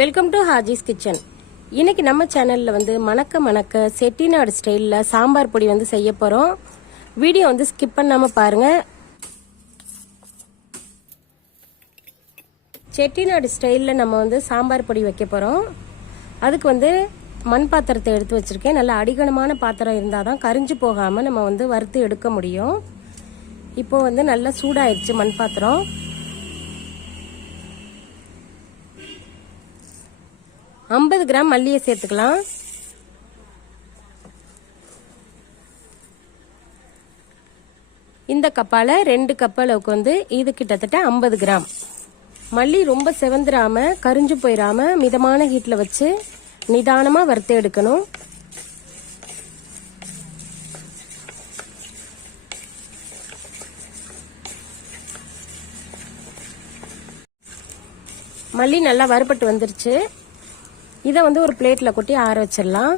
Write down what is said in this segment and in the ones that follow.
Welcome to Haji's kitchen. இன்னைக்கு நம்ம சேனல்ல வந்து மணக்க செட்டிநாடு ஸ்டைல்ல சாம்பார் பொடி வந்து செய்ய போறோம். வீடியோ வந்து ஸ்கிப் பண்ணாம பாருங்க. செட்டிநாடு ஸ்டைல்ல நம்ம வந்து சாம்பார் பொடி வைக்க போறோம். அதுக்கு வந்து மண் பாத்திரத்தை எடுத்து வச்சிருக்கேன். நல்ல அடிகனமான பாத்திரம் இருந்தாதான் கரிஞ்சு போகாம நம்ம வந்து வறுத்து எடுக்க முடியும். இப்போ வந்து நல்லா சூடாயிருச்சு மண் பாத்திரம். 50 கிராம் மல்லியை சேர்த்துக்கலாம். இந்த கப்பால 2 கப் அளவுக்கு வந்து இது கிட்டத்தட்ட 50 கிராம். மல்லி ரொம்ப செவந்துராம கரிஞ்சு போயிடாம மிதமான ஹீட்ல வச்சு நிதானமா வறுத்து எடுக்கணும். மல்லி நல்லா வறுபட்டு வந்துருச்சு. இதை வந்து ஒரு பிளேட்ல கொட்டி ஆற வச்சிடலாம்.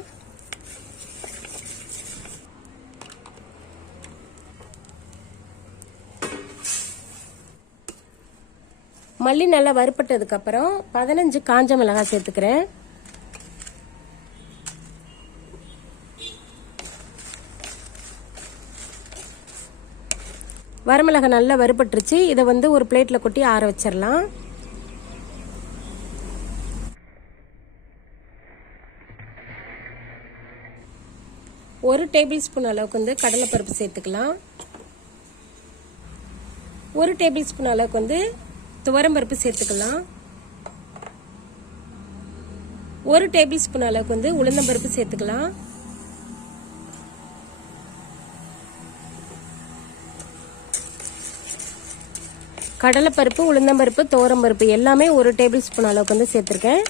மல்லி நல்லா வறுபட்டதுக்கு அப்புறம் 15 காஞ்ச மிளகாய் சேர்த்துக்கிறேன். வரமிளகாய் நல்லா வறுபட்டுருச்சு. இதை வந்து ஒரு பிளேட்ல கொட்டி ஆற வச்சிடலாம். ஒரு டேபிள் ஸ்பூன் அளவுக்கு வந்து கடலைப்பருப்பு சேர்த்துக்கலாம். ஒரு டேபிள் ஸ்பூன் அளவுக்கு வந்து துவரம்பருப்பு சேர்த்துக்கலாம். ஒரு டேபிள் ஸ்பூன் அளவுக்கு வந்து உளுந்தம்பருப்பு சேர்த்துக்கலாம். கடலைப்பருப்பு, உளுந்தம்பருப்பு, துவரம்பருப்பு எல்லாமே ஒரு டேபிள் ஸ்பூன் அளவுக்கு வந்து சேர்த்துருக்கேன்.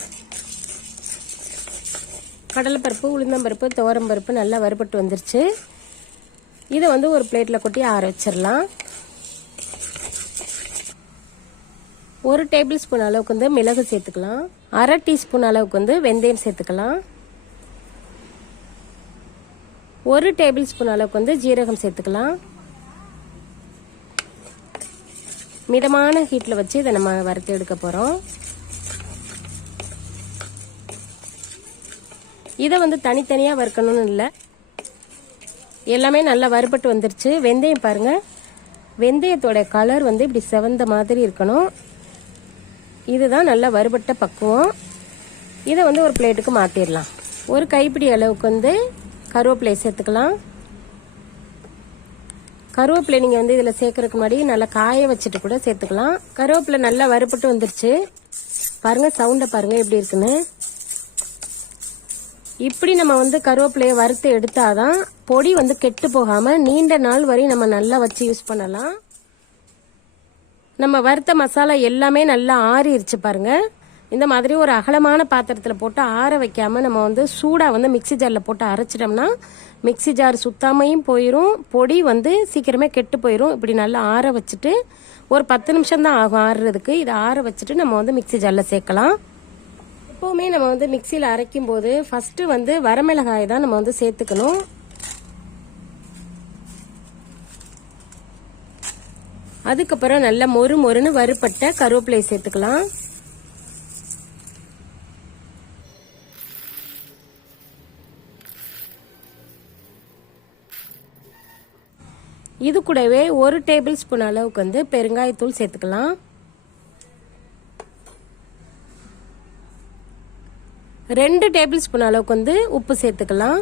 கடலைப்பருப்பு, உளுந்தம்பருப்பு, துவரம்பருப்பு நல்லா வறுபட்டு வந்துருச்சு. இதை வந்து ஒரு பிளேட்ல கொட்டி ஆற வச்சிடலாம். ஒரு டேபிள் ஸ்பூன் அளவுக்கு வந்து மிளகு சேர்த்துக்கலாம். அரை டீஸ்பூன் அளவுக்கு வந்து வெந்தயம் சேர்த்துக்கலாம். ஒரு டேபிள் ஸ்பூன் அளவுக்கு வந்து ஜீரகம் சேர்த்துக்கலாம். மிதமான ஹீட்ல வச்சு இதை நம்ம வறுத்து எடுக்க போறோம். இதை வந்து தனித்தனியா வறுக்கணும்னு இல்லை, எல்லாமே நல்லா வறுபட்டு வந்துருச்சு. வெந்தயம் பாருங்க, வெந்தயத்தோட கலர் வந்து இப்படி செவந்த மாதிரி இருக்கணும். இதுதான் நல்லா வறுபட்ட பக்குவம். இதை வந்து ஒரு பிளேட்டுக்கு மாத்திடலாம். ஒரு கைப்பிடி அளவுக்கு வந்து கருவேப்பிலை சேர்த்துக்கலாம். கருவேப்பிலை நீங்க வந்து இதுல சேர்க்கறதுக்கு முன்னாடி நல்லா காய வச்சுட்டு கூட சேர்த்துக்கலாம். கருவேப்பிலை நல்லா வறுபட்டு வந்துருச்சு. பாருங்க, சவுண்ட பாருங்க எப்படி இருக்குன்னு. இப்படி நம்ம வந்து கருவேப்பிலையை வறுத்து எடுத்தாதான் பொடி வந்து கெட்டு போகாம நீண்ட நாள் வரை நம்ம நல்லா வச்சு யூஸ் பண்ணலாம். நம்ம வறுத்த மசாலா எல்லாமே நல்லா ஆறிடுச்சு பாருங்க. இந்த மாதிரி ஒரு அகலமான பாத்திரத்துல போட்டு ஆற வைக்காம நம்ம வந்து சூடா வந்து மிக்சி ஜார்ல போட்டு அரைச்சிட்டோம்னா மிக்சி ஜார் சுத்தாமையும் போயிரும், பொடி வந்து சீக்கிரமே கெட்டு போயிரும். இப்படி நல்லா ஆற வச்சுட்டு ஒரு 10 நிமிஷம் தான் ஆகும் ஆறுறதுக்கு. இதை ஆற வச்சுட்டு நம்ம வந்து மிக்சி ஜார்ல சேர்க்கலாம். எப்பவுமே நம்ம வந்து மிக்சியில் அரைக்கும் போது ஃபர்ஸ்ட் வந்து வரமிளகாய் தான் நம்ம வந்து சேர்த்துக்கணும். அதுக்கப்புறம் நல்ல மொறுன்னு வறுபட்ட கருவேப்பிலை சேர்த்துக்கலாம். இது கூடவே ஒரு டேபிள் ஸ்பூன் அளவுக்கு வந்து பெருங்காயத்தூள் சேர்த்துக்கலாம். 2 டேபிள் ஸ்பூன் அளவுக்கு வந்து உப்பு சேர்த்துக்கலாம்.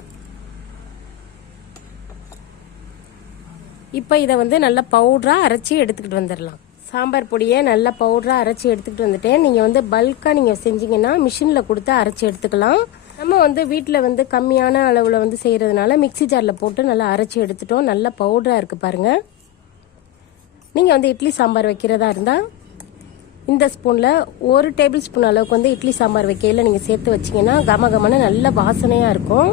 இப்போ இதை வந்து நல்லா பவுடரா அரைச்சி எடுத்துக்கிட்டு வந்துடலாம். சாம்பார் பொடியை நல்லா பவுடரா அரைச்சி எடுத்துக்கிட்டு வந்துட்டேன். நீங்க வந்து பல்கா நீங்க செஞ்சீங்கன்னா மிஷின்ல கொடுத்து அரைச்சி எடுத்துக்கலாம். நம்ம வந்து வீட்டில் வந்து கம்மியான அளவுல வந்து செய்யறதுனால மிக்சி ஜார்ல போட்டு நல்லா அரைச்சி எடுத்துட்டோம். நல்லா பவுடரா இருக்கு பாருங்க. நீங்க வந்து இட்லி சாம்பார் வைக்கிறதா இருந்தா இந்த ஸ்பூன்ல ஒரு டேபிள் ஸ்பூன் அளவுக்கு வந்து இட்லி சாம்பார் வைக்கையில நீங்க சேர்த்து வச்சீங்கன்னா கமகமான நல்ல வாசனையா இருக்கும்.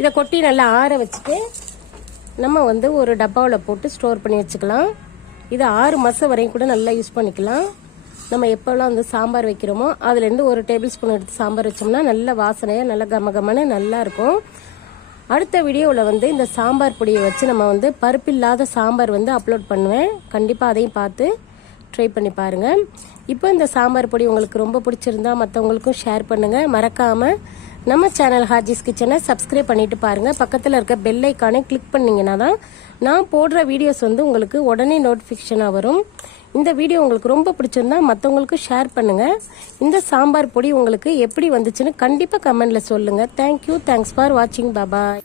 இதை கொட்டி நல்லா ஆற வச்சுட்டு நம்ம வந்து ஒரு டப்பாவில் போட்டு ஸ்டோர் பண்ணி வச்சுக்கலாம். இது 6 மாசம் வரையும் கூட நல்லா யூஸ் பண்ணிக்கலாம். நம்ம எப்பெல்லாம் வந்து சாம்பார் வைக்கிறோமோ அதுலேருந்து ஒரு டேபிள் ஸ்பூன் எடுத்து சாம்பார் வச்சோம்னா நல்ல வாசனையா நல்ல கமகமான நல்லா இருக்கும். அடுத்த வீடியோவில் வந்து இந்த சாம்பார் பொடியை வச்சு நம்ம வந்து பருப்பில்லாத சாம்பார் வந்து அப்லோட் பண்ணுவேன். கண்டிப்பாக அதையும் பார்த்து ட்ரை பண்ணி பாருங்கள். இப்போ இந்த சாம்பார் பொடி உங்களுக்கு ரொம்ப பிடிச்சிருந்தா மற்றவங்களுக்கும் ஷேர் பண்ணுங்கள். மறக்காமல் நம்ம சேனல் ஹாஜிஸ் கிச்சனை சப்ஸ்கிரைப் பண்ணிட்டு பாருங்கள். பக்கத்தில் இருக்க பெல் ஐக்கானை கிளிக் பண்ணிங்கன்னா தான் நான் போடுற வீடியோஸ் வந்து உங்களுக்கு உடனே நோட்டிஃபிகேஷனாக வரும். இந்த வீடியோ உங்களுக்கு ரொம்ப பிடிச்சிருந்தா மற்றவங்களுக்கு ஷேர் பண்ணுங்கள். இந்த சாம்பார் பொடி உங்களுக்கு எப்படி வந்துச்சுன்னு கண்டிப்பாக கமெண்டில் சொல்லுங்கள். தேங்க்யூ. தேங்க்ஸ் ஃபார் வாட்சிங். பாய்.